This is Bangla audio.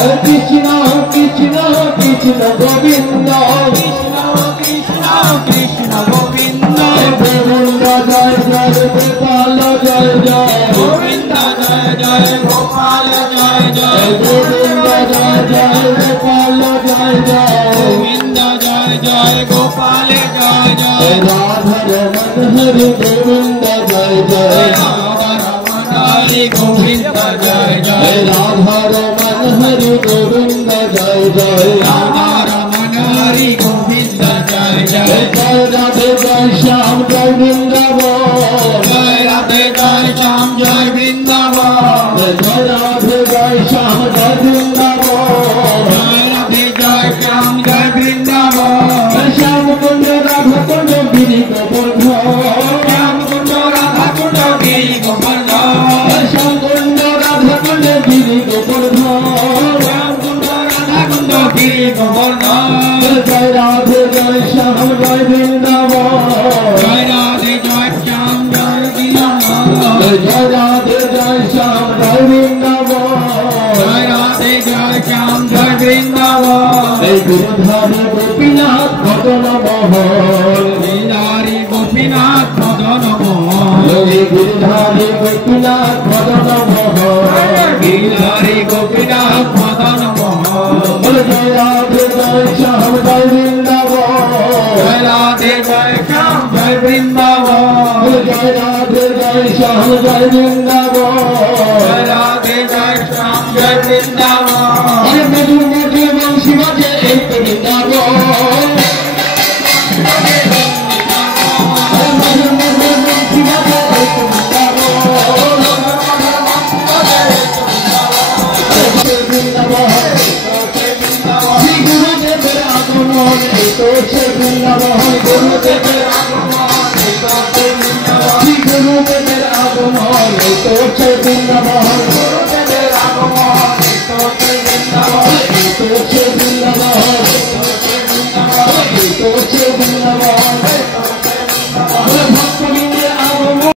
কৃষ্ণ কৃষ্ণ কৃষ্ণ গোবিন্দ কৃষ্ণ কৃষ্ণ কৃষ্ণ গোবিন্দ গোবিন্দ জয় জয় গোপাল জয় জয় গোবিন্দ জয় জয় গোপাল জয় জয় গোবিন্দ জয় জয় গোপাল জয় জয় গোবিন্দ জয় জয় গোপাল জয় জয় রাধা রমন হরি গোবিন্দ জয় জয় রাধা রমন হরি গোবিন্দ জয় জয় রাধা রমন হরি গোবিন্দ জয় জয় রাধা রমন হরি গোবিন্দ জয় জয় জয় রাধে জয় শ্যাম জয় বৃন্দাবন জয় রাধে জয় শ্যাম জয় বৃন্দাবন জয় রাধে জয় শ্যাম জয় বৃন্দাবন জয় রাধে জয় শ্যাম জয় বৃন্দাবন শ্যাম কুঞ্জ রাধা কুঞ্জ গিরি গোবর্ধন শ্যাম কুঞ্জ রাধা কুঞ্জ গিরি গোবর্ধন শ্যাম কুঞ্জ রাধা কুঞ্জ গিরি গোবর্ধন শ্যাম কুঞ্জ রাধা কুঞ্জ গিরি গোবর্ধন জয় রাধে জয় শ্যাম জয় বৃন্দাবন জয় রাধে জয় শ্যাম জয় বৃন্দাবন জয় রাধে জয় শ্যাম জয় বৃন্দাবন জয় রাধে জয় শ্যাম জয় বৃন্দাবন এই গিরিধারী গোপীনাথ মদন মোহন গিরিধারী গোপীনাথ মদন মোহন এই গিরিধারী গোপীনাথ মদন মোহন গিরিধারী গোপীনাথ মদন মোহন জয় রাধে জয় শ্যাম জয় বৃন্দাবন জয় রাধে জয় শ্যাম জয় বৃন্দাবন জয় রাধে জয় শ্যাম জয় বৃন্দাবন জয় রাধে জয় শ্যাম জয় বৃন্দাবন মধুর মধুর বংশী বাজে এই বৃন্দাবন মধুর মধুর বংশী বাজে এই বৃন্দাবন শ্রী গুরুদেবের আগমন এই তো সে বৃন্দাবন গুরুদেবের আগমন এই তো সে বৃন্দাবন শ্রী গুরুদেবের আগমন এই তো সে বৃন্দাবন গুরুদেবের আগমন এই তো সে বৃন্দাবন এই তো সে বৃন্দাবন